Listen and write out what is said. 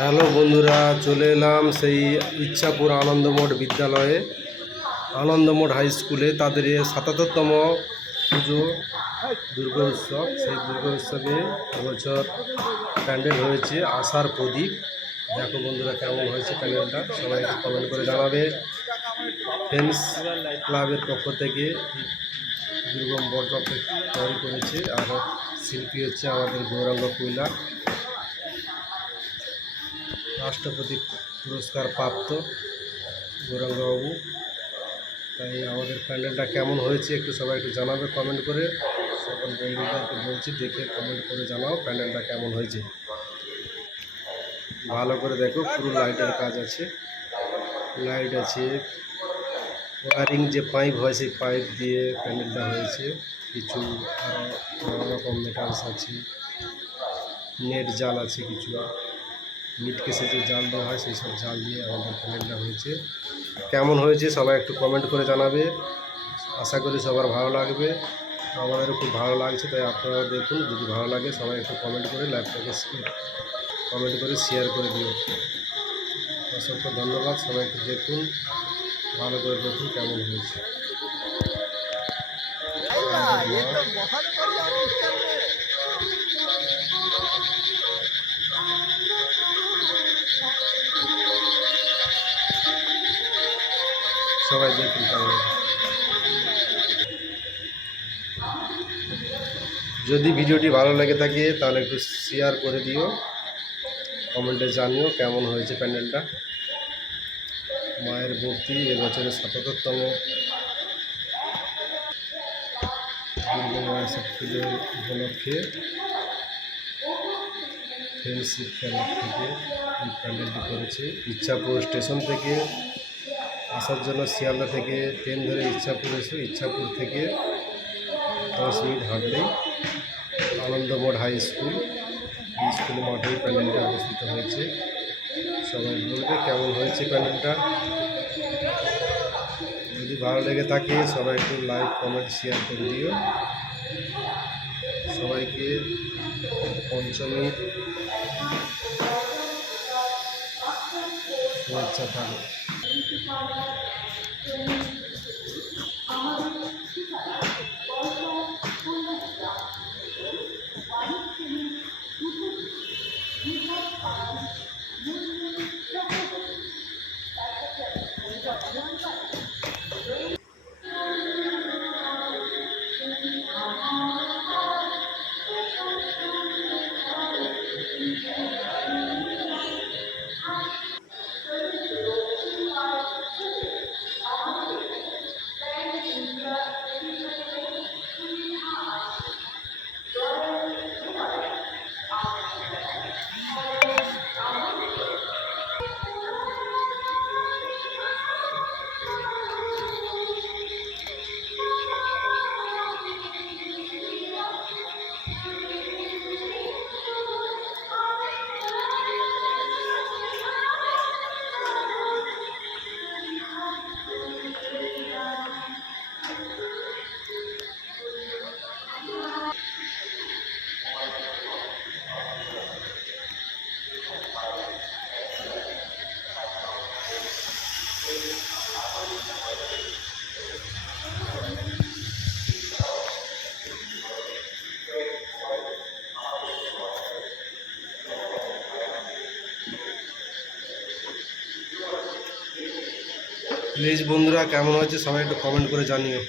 Hello বন্ধুরা, চলে এলাম সেই ইচ্ছাপুর আনন্দমঠ বিদ্যালয়ে, আনন্দমঠ হাই স্কুলে তাদের ৭৭তম পুজো দুর্গা উৎসব। সেই দুর্গা উৎসবে এবছর প্যান্ডেল হয়েছে আশার প্রদীপ। দেখো বন্ধুরা কেমন হয়েছে প্যান্ডেলটা, সবাই একটু কমেন্ট করে জানাবে। ফ্রেন্ডস ক্লাবের পক্ষ থেকে দুর্গম বরটাকে তৈরি করেছে, আর শিল্পী হচ্ছে আমাদের গৌরাঙ্গ কুইলা, রাষ্ট্রপতি পুরস্কার প্রাপ্ত গৌরাঙ্গবাবু। তাই আমাদের প্যান্ডেলটা কেমন হয়েছে একটু সবাই একটু জানাবে কমেন্ট করে। সকল বন্ধুদেরকে বলছি দেখে কমেন্ট করে জানাও প্যান্ডেলটা কেমন হয়েছে। ভালো করে দেখো, পুরো লাইটের কাজ আছে, লাইট আছে, ওয়ারিং যে পাইপ হয় সেই পাইপ দিয়ে প্যান্ডেলটা হয়েছে। কিছু নানা রকম মেটালস আছে, নেট জাল আছে, কিছু মিট কেসে যে জাল দেওয়া হয় সেই সব জাল দিয়ে আমাদের প্যান্ডেলটা হয়েছে। কেমন হয়েছে সবাই একটু কমেন্ট করে জানাবে। আশা করি সবার ভালো লাগবে, আমাদেরও খুব ভালো লাগছে। তাই আপনারা দেখুন, যদি ভালো লাগে সবাই একটু কমেন্ট করে লাইভটাকে কমেন্ট করে শেয়ার করে দিও। অসংখ্য ধন্যবাদ, সবাই একটু দেখুন, ভালো করে দেখুন কেমন হয়েছে। সবাই দেখুন কেমন। যদি ভিডিওটি ভালো লেগে থাকে তাহলে একটু শেয়ার করে দিও, কমেন্টে জানিও কেমন হয়েছে প্যান্ডেলটা। মায়ের মূর্তি এবছরের ৭৭তম দুর্গা মায়ের পুজো উপলক্ষে ফ্রেন্ডশিপ ক্লাব থেকে এই প্যান্ডেলটি করেছে। ইচ্ছাপুর স্টেশন থেকে আসার জন্য শিয়ালদা থেকে ট্রেন ধরে ইচ্ছাপুর এসে ইচ্ছাপুর থেকে 10 মিনিট হাঁটলেই আনন্দমঠ হাই স্কুল, এই স্কুল মাঠেই প্যান্ডেলটা অবস্থিত হয়েছে। সবাই বলবে কেমন হয়েছে প্যান্ডেলটা। যদি ভালো লেগে থাকে সবাই একটু লাইক কমেন্ট শেয়ার করে দিও। সবাইকে পঞ্চমীর শুভেচ্ছা থাকবে। প্লিজ বন্ধুরা কেমন হয়েছে সবাই একটু কমেন্ট করে জানিও।